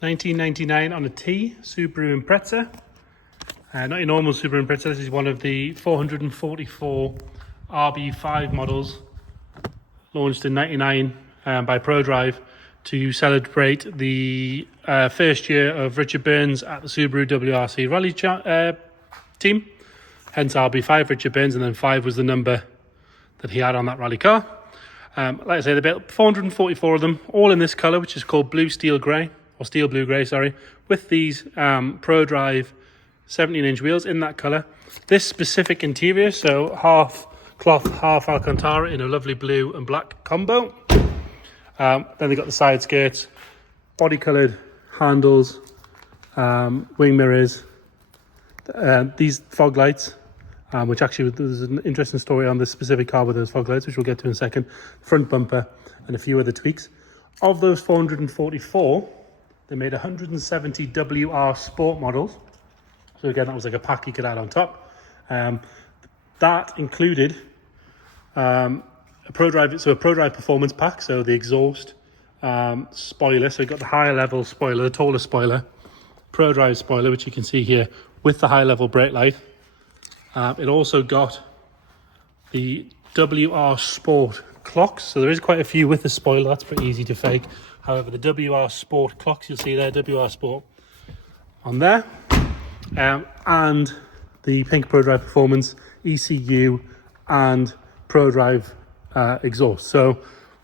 1999 on a T, Subaru Impreza. Not your normal Subaru Impreza, this is one of the 444 RB5 models launched in 99 by ProDrive to celebrate the first year of Richard Burns at the Subaru WRC Rally team. Hence RB5, Richard Burns, and then 5 was the number that he had on that rally car. Like I say, they built 444 of them, all in this colour, which is called blue steel grey, or steel blue grey, sorry, with these ProDrive 17-inch wheels in that colour. This specific interior, so half cloth, half Alcantara in a lovely blue and black combo. Then they got the side skirts, body coloured handles, wing mirrors, these fog lights, which actually there's an interesting story on this specific car with those fog lights, which we'll get to in a second. Front bumper and a few other tweaks. Of those 444, they made 170 WR Sport models. So again, that was like a pack you could add on top. That included a ProDrive performance pack, so the exhaust, spoiler, so you got the higher level spoiler, the taller spoiler, ProDrive spoiler, which you can see here with the high level brake light. It also got the WR Sport clocks, so there is quite a few with the spoiler, that's pretty easy to fake. However, the WR Sport clocks, you'll see there, WR Sport on there, and the pink ProDrive Performance, ECU, and ProDrive exhaust. So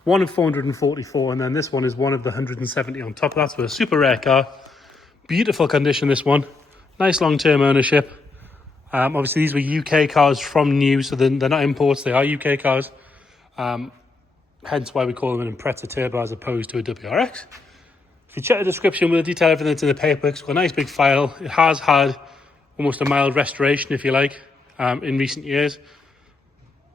one of 444, and then this one is one of the 170 on top of that. So a super rare car, beautiful condition. This one, nice long-term ownership. Obviously, these were UK cars from new, so they're not imports. They are UK cars. Hence why we call them an Impreza Turbo as opposed to a WRX. If you check the description, we'll detail everything that's in the paperwork. It's got a nice big file. It has had almost a mild restoration, if you like, in recent years.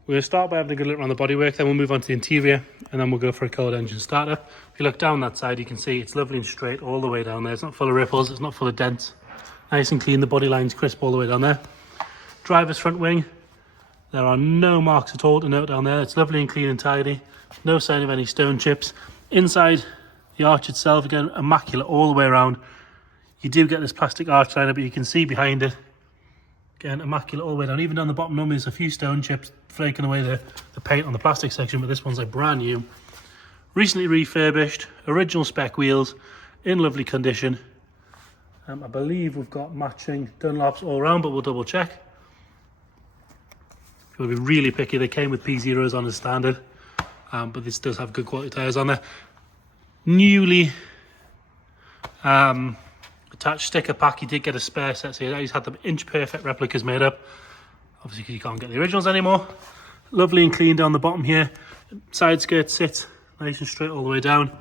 We're going to start by having a good look around the bodywork, then we'll move on to the interior, and then we'll go for a cold engine starter. If you look down that side, you can see it's lovely and straight all the way down there. It's not full of ripples, it's not full of dents. Nice and clean, the body line's crisp all the way down there. Driver's front wing, there are no marks at all to note down there. It's lovely and clean and tidy. No sign of any stone chips. Inside the arch itself, again, immaculate all the way around. You do get this plastic arch liner, but you can see behind it, again, immaculate all the way down. Even down the bottom, there's a few stone chips flaking away the paint on the plastic section, but this one's like brand new. Recently refurbished, original spec wheels, in lovely condition. I believe we've got matching Dunlops all around, but we'll double check. If you want to be really picky, they came with P0s on as standard, but this does have good quality tyres on there. Newly attached sticker pack, you did get a spare set, so he's had the inch perfect replicas made up, obviously because you can't get the originals anymore. Lovely and clean down the bottom here. Side skirt sits nice and straight all the way down.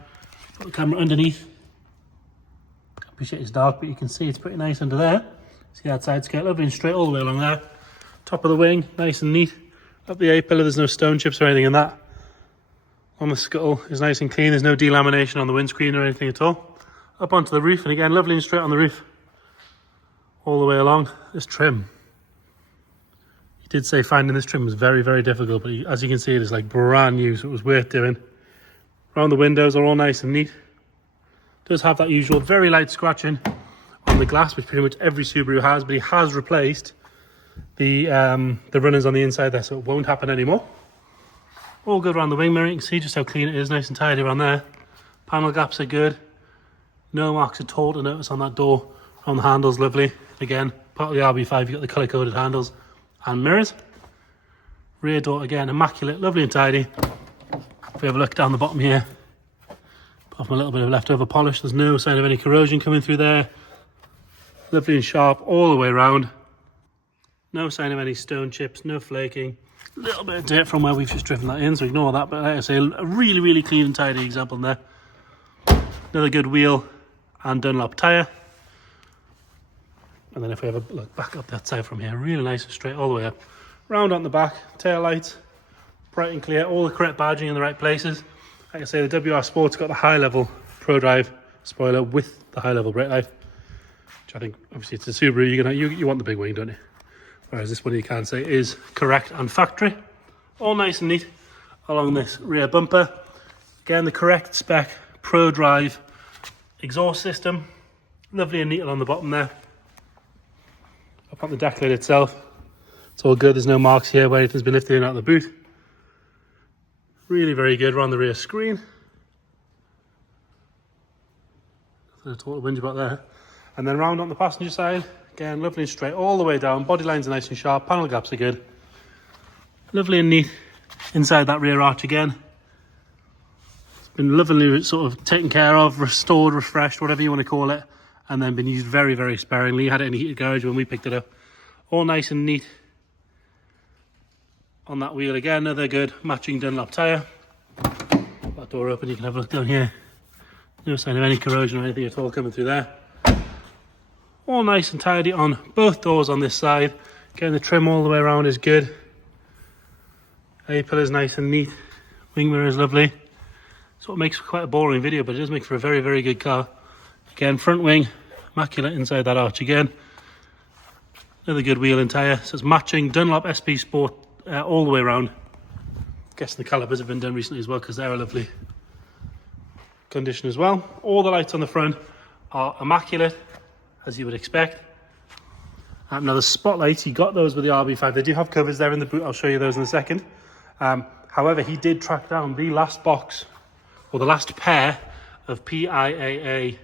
Got the camera underneath. I appreciate it's dark, but you can see it's pretty nice under there. See that side skirt, lovely and straight all the way along there. Top of the wing, nice and neat. Up the A-pillar, there's no stone chips or anything in that. On the scuttle is nice and clean, there's no delamination on the windscreen or anything at all. Up onto the roof, and again, lovely and straight on the roof. All the way along. This trim. He did say finding this trim was very, very difficult, but as you can see, it is like brand new, so it was worth doing. Around the windows are all nice and neat. It does have that usual very light scratching on the glass, which pretty much every Subaru has, but he has replaced the runners on the inside there, so it won't happen anymore. All good around the wing mirror. You can see just how clean it is, nice and tidy around there. Panel gaps are good. No marks at all to notice on that door. On the handles, lovely. Again, part of the RB5, you've got the colour-coded handles and mirrors. Rear door, again, immaculate, lovely and tidy. If we have a look down the bottom here, apart from a little bit of leftover polish, there's no sign of any corrosion coming through there. Lovely and sharp all the way around. No sign of any stone chips, no flaking. A little bit of dirt from where we've just driven that in, so ignore that. But like I say, a really, really clean and tidy example there. Another good wheel and Dunlop tyre. And then if we have a look back up that side from here, really nice and straight all the way up. Round on the back, tail lights, bright and clear, all the correct badging in the right places. Like I say, the WR Sport's got the high level ProDrive spoiler with the high level brake light, which I think obviously it's a Subaru, you want the big wing, don't you? Whereas this one you can say is correct and factory. All nice and neat along this rear bumper. Again, the correct spec ProDrive exhaust system, lovely and neat on the bottom there. Up on the deck lid itself, it's all good. There's no marks here where anything's been lifted in out of the boot. Really very good. We're on the rear screen. Nothing at all to whinge about there. And then round on the passenger side, again, lovely and straight all the way down. Body lines are nice and sharp, panel gaps are good. Lovely and neat inside that rear arch again. It's been lovely sort of taken care of, restored, refreshed, whatever you want to call it. And then been used very, very sparingly. Had it in a heated garage when we picked it up. All nice and neat. On that wheel again, another good matching Dunlop tyre. That door open, you can have a look down here. No sign of any corrosion or anything at all coming through there. All nice and tidy on both doors on this side. Getting the trim all the way around is good. A-pillar is nice and neat. Wing mirror is lovely. Sort of makes for quite a boring video, but it does make for a very, very good car. Again, front wing, immaculate inside that arch again. Another good wheel and tyre. So it's matching Dunlop SP Sport all the way around. Guessing the calipers have been done recently as well because they're a lovely condition as well. All the lights on the front are immaculate, as you would expect. Now the spotlights, you got those with the RB5. They do have covers there in the boot. I'll show you those in a second. However, he did track down the last box, or the last pair of PIAA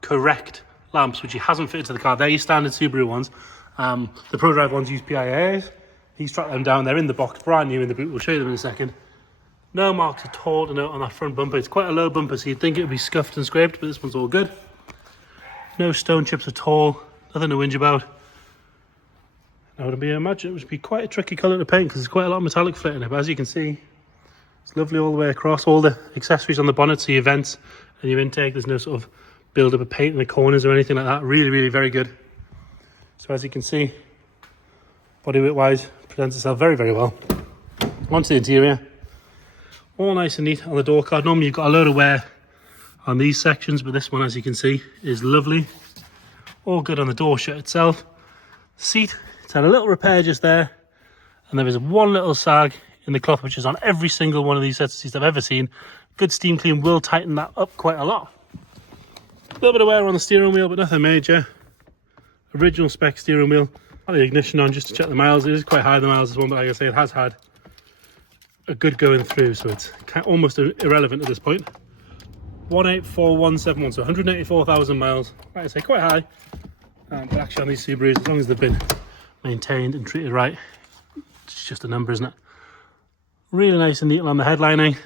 correct lamps, which he hasn't fitted to the car. They're your standard Subaru ones. The ProDrive ones use PIAs. He's tracked them down. They're in the box, brand new in the boot. We'll show you them in a second. No marks at all to note on that front bumper. It's quite a low bumper, so you'd think it would be scuffed and scraped, but this one's all good. No stone chips at all. Nothing to whinge about. I would imagine it would be quite a tricky colour to paint because there's quite a lot of metallic flit in it, but as you can see, it's lovely all the way across. All the accessories on the bonnet, so your vents and your intake, there's no sort of build up of paint in the corners or anything like that. Really, really very good. So as you can see, bodyweight wise, presents itself very, very well. Onto the interior, all nice and neat on the door card. Normally you've got a load of wear on these sections, but this one, as you can see, is lovely. All good on the door shut itself. Seat, it's had a little repair just there, and there is one little sag in the cloth, which is on every single one of these sets of seats I've ever seen. Good steam clean will tighten that up quite a lot. A little bit of wear on the steering wheel, but nothing major. Original spec steering wheel. Got the ignition on just to check the miles. It is quite high, the miles, this one, but like I say, it has had a good going through, so it's almost irrelevant at this point. 184,171, so 184,000 miles. Like I say, quite high. But actually on these Subarus, as long as they've been maintained and treated right, it's just a number, isn't it? Really nice and neat on the headlining.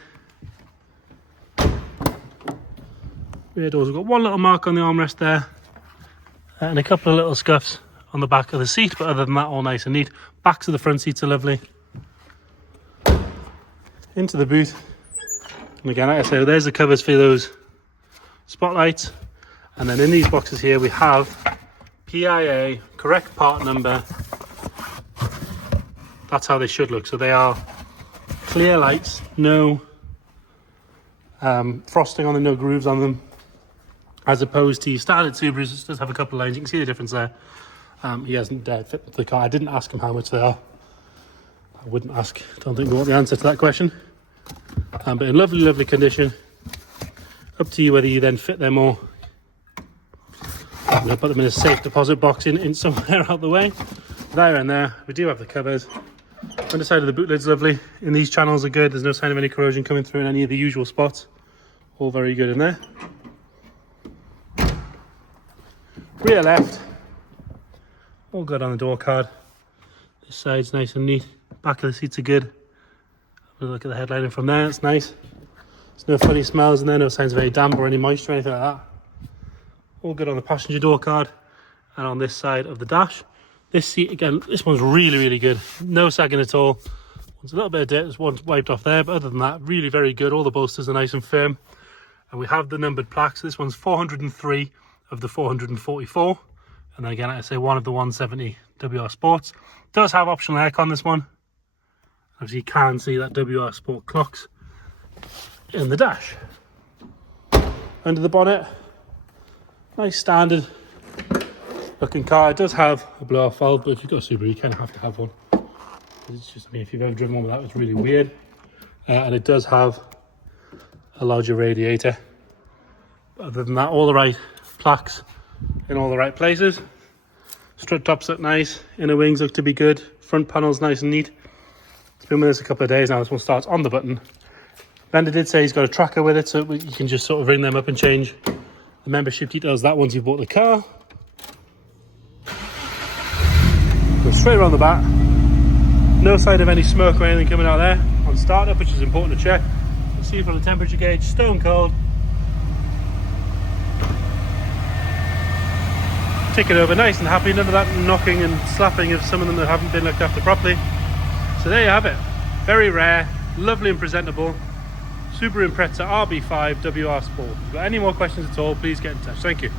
Rear doors, we've got one little mark on the armrest there, and a couple of little scuffs on the back of the seat, but other than that, all nice and neat. Backs of the front seats are lovely. Into the boot, and again, like I say, there's the covers for those spotlights, and then in these boxes here we have PIA, correct part number. That's how they should look. So they are clear lights, no frosting on them, no grooves on them, as opposed to standard Subarus, it does have a couple of lines. You can see the difference there. He hasn't fit the car. I didn't ask him how much they are. I wouldn't ask. Don't think we want the answer to that question. But in lovely, lovely condition. Up to you whether you then fit them or put them in a safe deposit box in somewhere out the way. There and there. We do have the covers. Underside of the boot lid's lovely. In these channels are good. There's no sign of any corrosion coming through in any of the usual spots. All very good in there. Rear left. All good on the door card. This side's nice and neat. Back of the seats are good. Have a look at the headlining from there. It's nice. There's no funny smells in there. No signs of any damp or any moisture or anything like that. All good on the passenger door card. And on this side of the dash. This seat, again, this one's really, really good. No sagging at all. There's a little bit of dirt. There's one wiped off there. But other than that, really very good. All the bolsters are nice and firm. And we have the numbered plaques. So this one's 403 of the 444. And then again, like I say, one of the 170 WR Sports. Does have optional aircon, this one. Obviously, you can see that WR Sport clocks in the dash. Under the bonnet, nice standard looking car. It does have a blow-off valve, but if you've got a Subaru, you kind of have to have one. It's just, I mean, if you've ever driven one with that, it's really weird. And it does have a larger radiator. Other than that, all the right plaques in all the right places. Strut tops look nice, inner wings look to be good, front panel's nice and neat. It's been with us a couple of days now. This one starts on the button. Vendor did say he's got a tracker with it, so you can just sort of ring them up and change the membership details that once you've bought the car. Go straight around the back. No sign of any smoke or anything coming out there on startup, which is important to check. You see from the temperature gauge, stone cold. Tick it over nice and happy, none of that knocking and slapping of some of them that haven't been looked after properly. So there you have it. Very rare, lovely and presentable Subaru Impreza RB5 WR Sport. If you've got any more questions at all, please get in touch. Thank you.